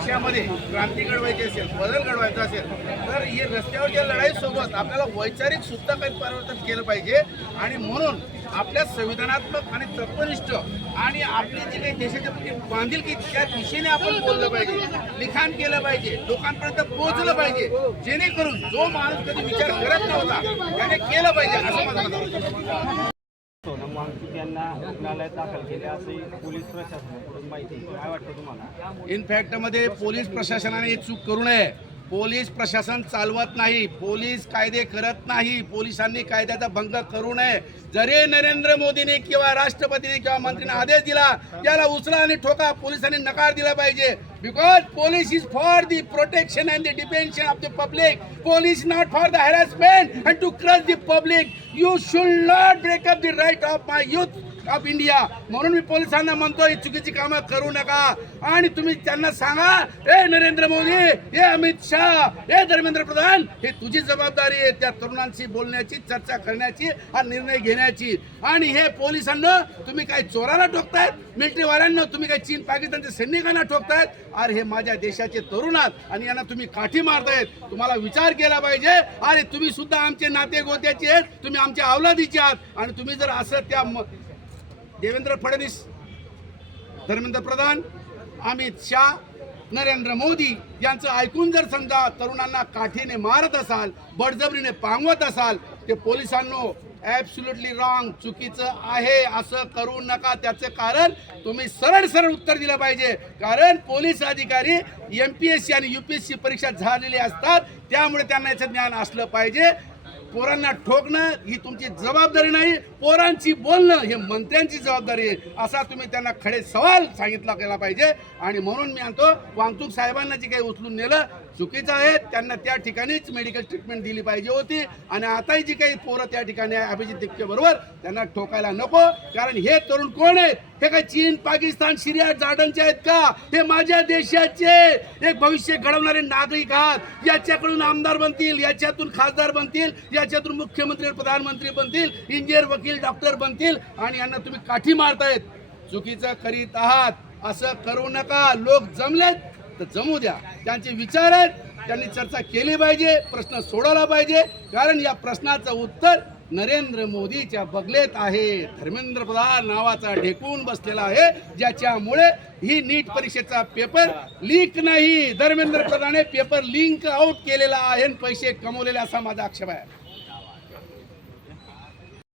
देशामध्ये क्रांती घडवायची असेल, बदल घडवायचा असेल, तर ही रस्त्यावरच्या लढाईसोबत आपल्याला वैचारिक सुद्धा काही परिवर्तन केलं पाहिजे. आणि म्हणून आपल्या संविधानात्मक आणि तत्वनिष्ठ आणि आपली जी काही देशाच्या बांधिलकी त्या दिशेने आपण बोललं पाहिजे, लिखाण केलं पाहिजे, लोकांपर्यंत पोहोचलं पाहिजे, जेणेकरून जो माणूस कधी विचार करत नव्हता त्याने केलं पाहिजे असं माझं मत आहे. सोनम वांगचुक यांना रुग्णालयात दाखल केले असे पोलीस प्रशासनाकडून माहिती. काय वाटतं तुम्हाला? इनफॅक्ट मध्ये पोलीस प्रशासनाने ही चूक करू नये. पोलीस प्रशासन चालवत नाही, पोलीस कायदे करत नाही, पोलिसांनी कायद्याचा भंग करू नये. जरी नरेंद्र मोदींनी किंवा राष्ट्रपतीने किंवा मंत्रीने आदेश दिला त्याला उचला आणि ठोका, पोलिसांनी नकार दिला पाहिजे. Because police is for the protection and the defense of the public. Police not for the harassment and to crush the public. You should not break up the right of my youth of India. म्हणून मी पोलिसांना म्हणतो ही चुकीची कामं करू नका. आणि तुम्ही त्यांना सांगा, ए नरेंद्र मोदी, हे अमित शाह, हे धर्मेंद्र प्रधान, हे तुझी जबाबदारी आहे त्या तरुणांशी बोलण्याची, चर्चा करण्याची आणि निर्णय घेण्याची. आणि हे पोलिसांना तुम्ही काय चोराला ठोकतायत, मिलिटरीवाल्यांना तुम्ही काय चीन पाकिस्तानच्या सैनिकांना ठोकतायत. अरे हे माझ्या देशाचे तरुण आहेत आणि यांना तुम्ही काठी मारतायत. तुम्हाला विचार केला पाहिजे. अरे तुम्ही सुद्धा आमचे नाते गोत्याचे आहेत, तुम्ही आमच्या अवलादीचे आहात. आणि तुम्ही जर असं त्या देवेंद्र फडणवीस, धर्मेंद्र प्रधान, अमित शाह, नरेंद्र मोदी यांचं ऐकून जर समजा तरुणांना काठीने मारत असाल, बळजबरीने पांगवत असाल, ते पोलिसांनो ॲब्सोल्युटली रॉंग, चुकीचं आहे. असं करू नका. त्याचं कारण तुम्ही सरळ सरळ उत्तर दिलं पाहिजे. कारण पोलीस अधिकारी MPSC आणि UPSC परीक्षा झालेली असतात, त्यामुळे त्यांना याचं ज्ञान असलं पाहिजे. पोरांना ठोकणं ही तुमची जबाबदारी नाही, पोरांची बोलणं हे मंत्र्यांची जबाबदारी आहे. असा तुम्ही त्यांना खडे सवाल सांगितला गेला पाहिजे. आणि म्हणून मी म्हणतो, वांगचूक साहेबांना जे काही उचलून नेलं चुकीचं आहे. त्यांना त्या ठिकाणीच मेडिकल ट्रीटमेंट दिली पाहिजे होती. आणि आताही जी काही पोरं त्या ठिकाणी आहे अभिजित दिक्के बरोबर, त्यांना ठोकायला नको. कारण हे तरुण कोण आहेत? हे काय चीन, पाकिस्तान, सिरिया, जॉर्डनचे आहेत का? हे माझ्या देशाचे एक भविष्य घडवणारे नागरिक आहात. याच्याकडून आमदार बनतील, याच्यातून खासदार बनतील, याच्यातून मुख्यमंत्री, प्रधानमंत्री बनतील, इंजिनियर, वकील, डॉक्टर बनतील. आणि यांना तुम्ही काठी मारतायत. चुकीचं करीत आहात. असं करू नका. लोक जमलेत तर जमू द्या. त्यांचे विचार आहेत, त्यांनी चर्चा केली पाहिजे, प्रश्न सोडवला पाहिजे. कारण या प्रश्नाचं उत्तर नरेंद्र मोदीच्या बगलेत आहे. धर्मेंद्र प्रधान नावाचा ढेकून बसलेला आहे, ज्याच्यामुळे ही नीट परीक्षेचा पेपर लीक नाही, धर्मेंद्र प्रधाने पेपर लिंक आउट केलेला आहे, पैसे कमवलेले असा माझा आक्षेप आहे.